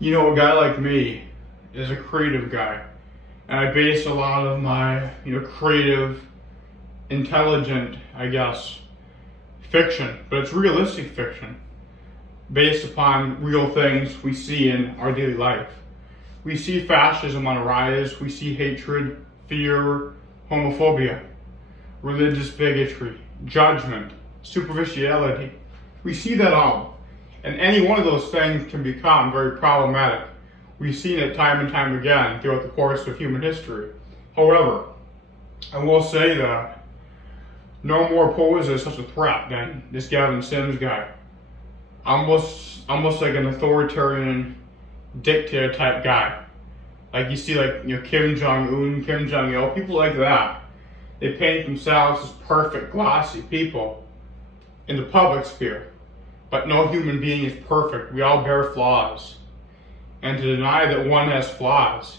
You know, a guy like me is a creative guy, and I base a lot of my, creative, intelligent, I guess, fiction, but it's realistic fiction based upon real things we see in our daily life. We see fascism on a rise, we see hatred, fear, homophobia, religious bigotry, judgment, superficiality. We see that all. And any one of those things can become very problematic. We've seen it time and time again throughout the course of human history. However, I will say that no more poses such a threat than this Gavin Sims guy. Almost like an authoritarian dictator type guy. Like you see Kim Jong-un, Kim Jong-il, people like that. They paint themselves as perfect, glossy people in the public sphere. But no human being is perfect. We all bear flaws. And to deny that one has flaws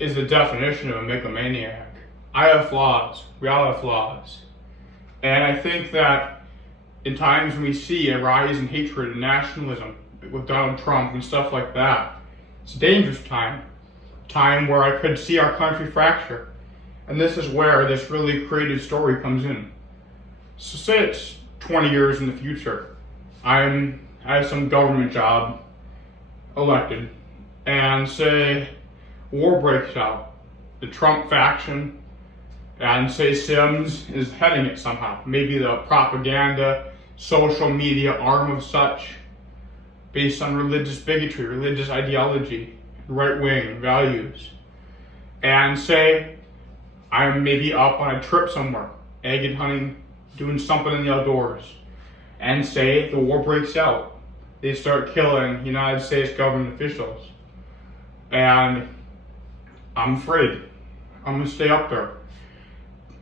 is the definition of a megalomaniac. I have flaws. We all have flaws. And I think that in times when we see a rise in hatred and nationalism with Donald Trump and stuff like that, it's a dangerous time where I could see our country fracture. And this is where this really creative story comes in. So say it's 20 years in the future. I have some government job elected, and say war breaks out. The Trump faction, and say Sims is heading it somehow. Maybe the propaganda, social media arm of such, based on religious bigotry, religious ideology, right-wing values. And say I'm maybe up on a trip somewhere, agate hunting, doing something in the outdoors. And say the war breaks out. They start killing United States government officials. And I'm afraid. I'm gonna stay up there.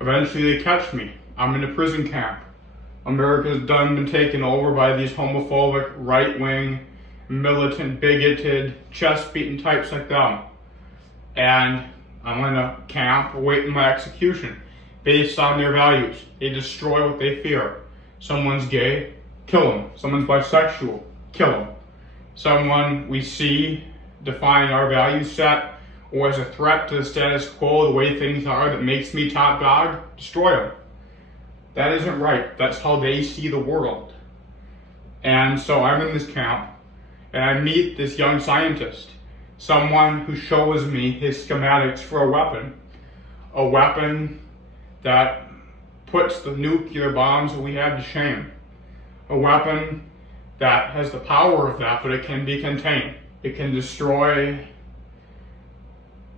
Eventually they catch me. I'm in a prison camp. America's been taken over by these homophobic, right-wing, militant, bigoted, chest-beating types like them. And I'm in a camp awaiting my execution based on their values. They destroy what they fear. Someone's gay, kill them. Someone's bisexual, kill them. Someone we see define our value set or as a threat to the status quo, the way things are that makes me top dog, destroy them. That isn't right. That's how they see the world. And so I'm in this camp and I meet this young scientist, someone who shows me his schematics for a weapon that puts the nuclear bombs that we have to shame. A weapon that has the power of that, but it can be contained. It can destroy,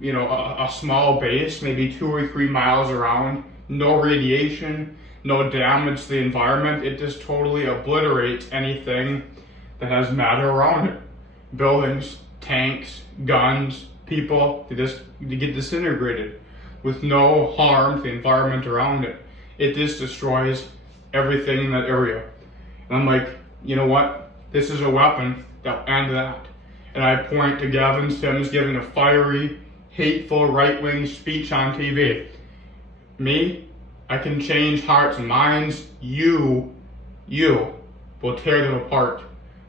a small base, maybe 2 or 3 miles around, no radiation, no damage to the environment. It just totally obliterates anything that has matter around it. Buildings, tanks, guns, people, they get disintegrated with no harm to the environment around it. It just destroys everything in that area. And I'm like, you know what? This is a weapon that'll end that. And I point to Gavin Sims giving a fiery, hateful, right-wing speech on TV. Me, I can change hearts and minds. You will tear them apart.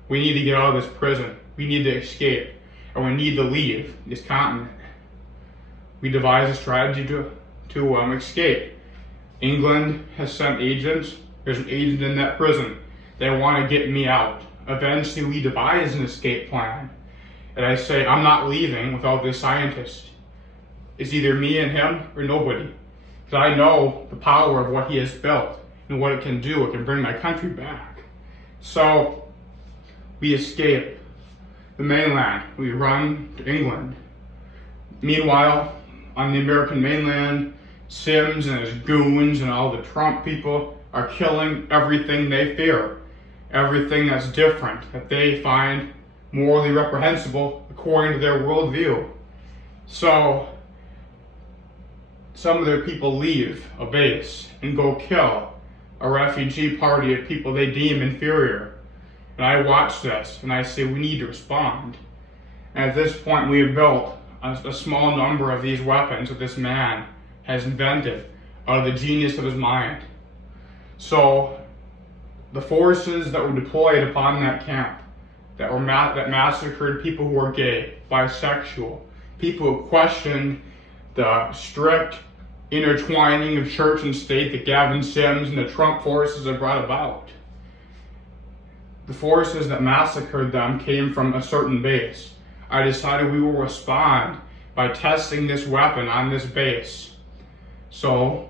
We need to get out of this prison. We need to escape. And we need to leave this continent. We devise a strategy to escape. England has sent agents. There's an agent in that prison. They want to get me out. Eventually, we devise an escape plan. And I say, I'm not leaving without this scientist. It's either me and him or nobody. Because I know the power of what he has built and what it can do. It can bring my country back. So, we escape the mainland. We run to England. Meanwhile, on the American mainland, Sims and his goons and all the Trump people are killing everything they fear. Everything that's different, that they find morally reprehensible according to their worldview. So, some of their people leave a base and go kill a refugee party of people they deem inferior. And I watch this and I say, we need to respond. And at this point, we have built a small number of these weapons that this man has invented out of the genius of his mind. So, the forces that were deployed upon that camp, that massacred people who were gay, bisexual, people who questioned the strict intertwining of church and state that Gavin Sims and the Trump forces have brought about. The forces that massacred them came from a certain base. I decided we will respond by testing this weapon on this base. So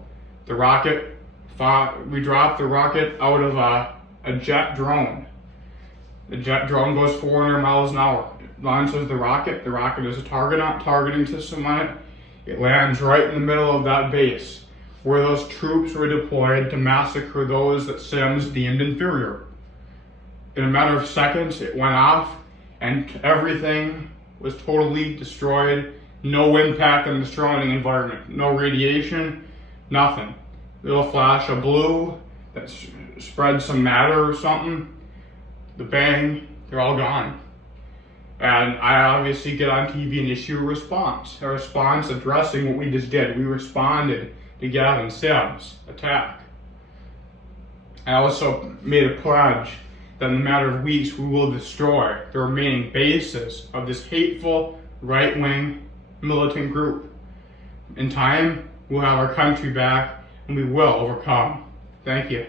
we dropped the rocket out of a jet drone. The jet drone goes 400 miles an hour. It launches the rocket. The rocket is a targeting system on it. It lands right in the middle of that base where those troops were deployed to massacre those that Sims deemed inferior. In a matter of seconds, it went off and everything was totally destroyed. No impact on the surrounding environment. No radiation, nothing. Little flash of blue that spread some matter or something. The bang, they're all gone. And I obviously get on TV and issue a response addressing what we just did. We responded to Gavin Sims' attack. I also made a pledge that in a matter of weeks we will destroy the remaining bases of this hateful right-wing militant group. In time, we'll have our country back and we will overcome. Thank you.